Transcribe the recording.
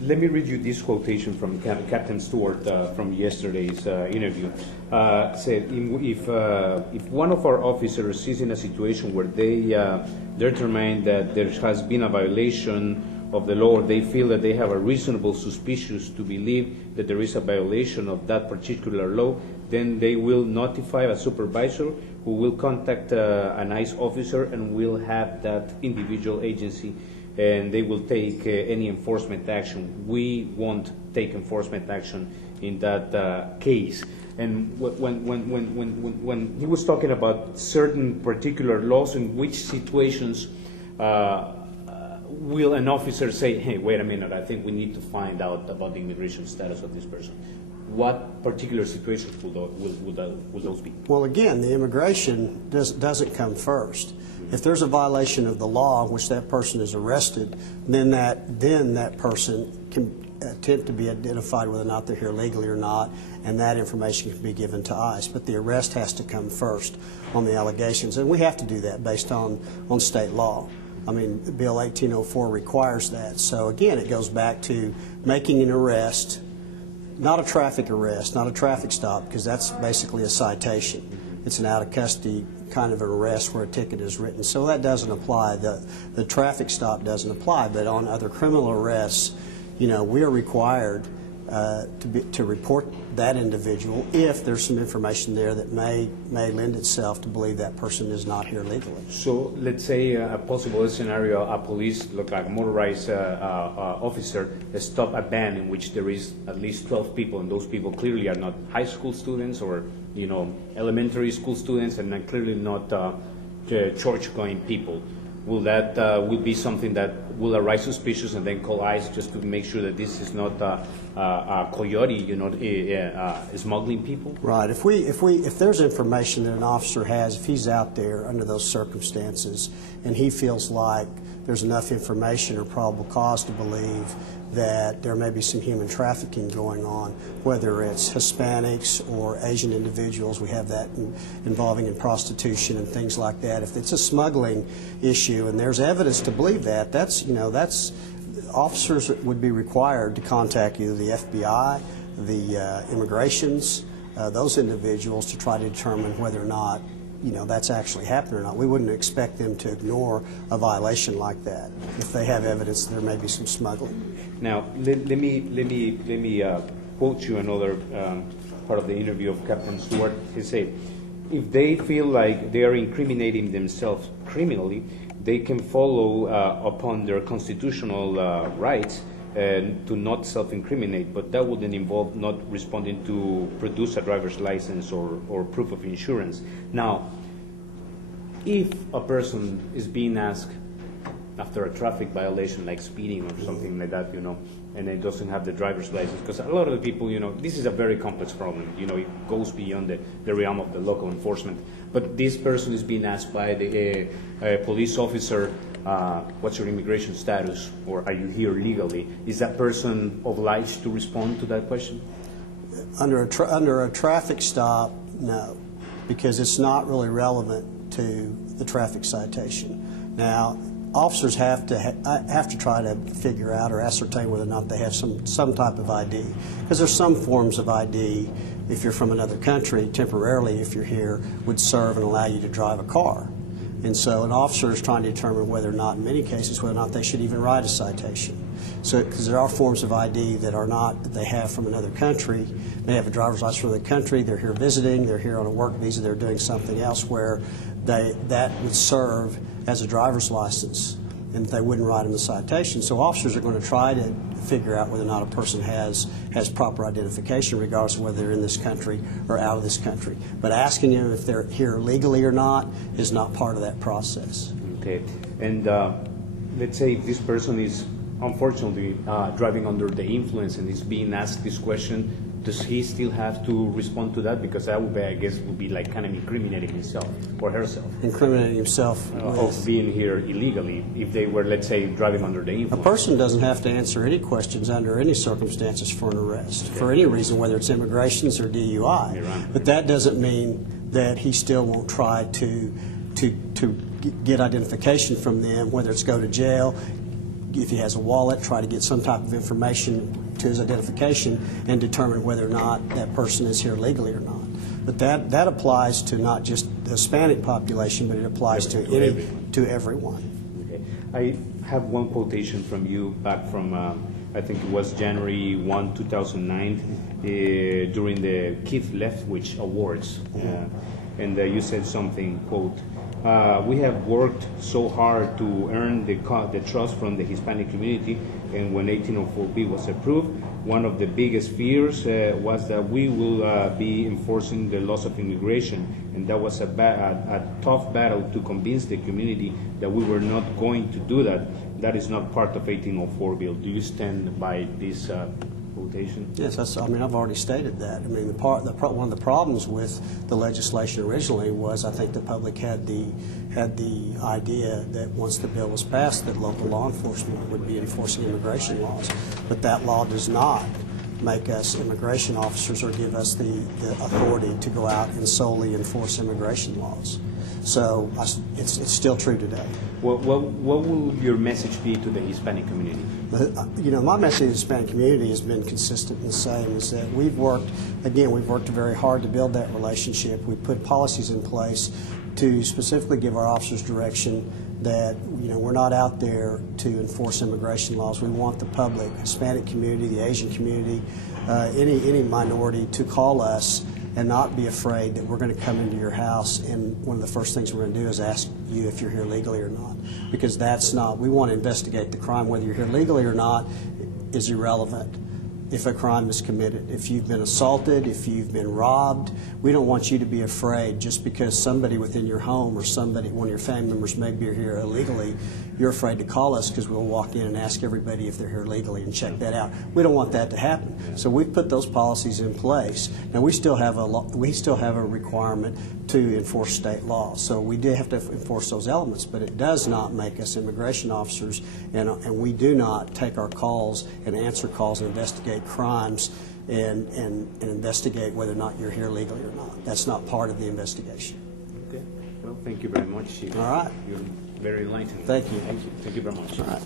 Let me read you this quotation from Captain Stewart from yesterday's interview. Said, if one of our officers is in a situation where they determine that there has been a violation of the law, or they feel that they have a reasonable suspicion to believe that there is a violation of that particular law, then they will notify a supervisor who will contact an ICE officer and will have that individual agency, and they will take any enforcement action. We won't take enforcement action in that case. And when he was talking about certain particular laws, in which situations will an officer say, hey, wait a minute, I think we need to find out about the immigration status of this person? What particular situations will those be? Well, again, the immigration doesn't come first. If there's a violation of the law in which that person is arrested, then that person can attempt to be identified whether or not they're here legally or not, and that information can be given to ICE. But the arrest has to come first on the allegations, and we have to do that based on state law. I mean, Bill 1804 requires that. So again, it goes back to making an arrest, not a traffic arrest, not a traffic stop, because that's basically a citation. It's an out-of-custody kind of an arrest where a ticket is written. So that doesn't apply. The traffic stop doesn't apply. But on other criminal arrests, you know, we are required to report that individual if there's some information there that may lend itself to believe that person is not here legally. So let's say a possible scenario, a police, like a motorized officer, stop a van in which there is at least 12 people, and those people clearly are not high school students or, you know, elementary school students, and clearly not church-going people. Will that will be something that will arise suspicious and then call ICE just to make sure that this is not a coyote, you know, smuggling people? Right. If there's information that an officer has, if he's out there under those circumstances and he feels like there's enough information or probable cause to believe that there may be some human trafficking going on, whether it's Hispanics or Asian individuals. We have that involving in prostitution and things like that. If it's a smuggling issue and there's evidence to believe that, that's officers would be required to contact either the FBI, the immigrations, those individuals to try to determine whether or not, you know, that's actually happened or not. We wouldn't expect them to ignore a violation like that if they have evidence that there may be some smuggling. Now, let me quote you another part of the interview of Captain Stewart. He said, if they feel like they are incriminating themselves criminally, they can follow upon their constitutional rights to not self-incriminate, but that wouldn't involve not responding to produce a driver's license or proof of insurance. Now, if a person is being asked after a traffic violation like speeding or something like that, you know, and it doesn't have the driver's license, because a lot of the people, you know, this is a very complex problem, you know, it goes beyond the realm of the local enforcement, but this person is being asked by the police officer, what's your immigration status, or are you here legally? Is that person obliged to respond to that question? Under a traffic stop, no, because it's not really relevant to the traffic citation. Now, officers have to try to figure out or ascertain whether or not they have some type of ID, because there's some forms of ID, if you're from another country, temporarily, if you're here, would serve and allow you to drive a car. And so an officer is trying to determine whether or not, in many cases, whether or not they should even write a citation. So, because there are forms of ID that are not, that they have from another country. They have a driver's license from the country, they're here visiting, they're here on a work visa, they're doing something else where that would serve as a driver's license, and they wouldn't write them a citation. So officers are going to try to figure out whether or not a person has proper identification, regardless of whether they're in this country or out of this country. But asking them if they're here legally or not is not part of that process. Okay. And let's say this person is unfortunately driving under the influence and is being asked this question, does he still have to respond to that? Because that would be, I guess, would be like kind of incriminating himself or herself. Incriminating himself of being here illegally if they were, let's say, driving under the influence. A person doesn't have to answer any questions under any circumstances for an arrest, for any reason, whether it's immigrations or DUI. Right. But that doesn't mean that he still won't try to get identification from them, whether it's go to jail, if he has a wallet, try to get some type of information to his identification and determine whether or not that person is here legally or not. But that applies to not just the Hispanic population, but it applies to everyone. Okay. I have one quotation from you back from, I think it was January 1, 2009, during the Keith Leftwich Awards. And you said something, quote, we have worked so hard to earn the trust from the Hispanic community, and when 1804B was approved, one of the biggest fears was that we will be enforcing the laws of immigration, and that was a tough battle to convince the community that we were not going to do that. That is not part of 1804 bill. Do you stand by this quotation? Yes, I mean, I've already stated that. I mean, one of the problems with the legislation originally was I think the public had the idea that once the bill was passed that local law enforcement would be enforcing immigration laws. But that law does not make us immigration officers or give us the authority to go out and solely enforce immigration laws. So it's still true today. What will your message be to the Hispanic community? My message to the Hispanic community has been consistent and the same, is that we've worked very hard to build that relationship. We put policies in place to specifically give our officers direction that we're not out there to enforce immigration laws. We want the public, Hispanic community, the Asian community, any minority to call us and not be afraid that we're going to come into your house and one of the first things we're going to do is ask you if you're here legally or not. Because we want to investigate the crime. Whether you're here legally or not is irrelevant if a crime is committed. If you've been assaulted, if you've been robbed, we don't want you to be afraid just because somebody within your home or one of your family members may be here illegally. You're afraid to call us because we'll walk in and ask everybody if they're here legally and check that out. We don't want that to happen. So we've put those policies in place. Now we still have a requirement to enforce state law. So we do have to enforce those elements, but it does not make us immigration officers, and we do not take our calls and answer calls and investigate crimes and investigate whether or not you're here legally or not. That's not part of the investigation. Okay. Well, thank you very much. All right. You're very enlightened. Thank you. Thank you. Thank you very much. All right.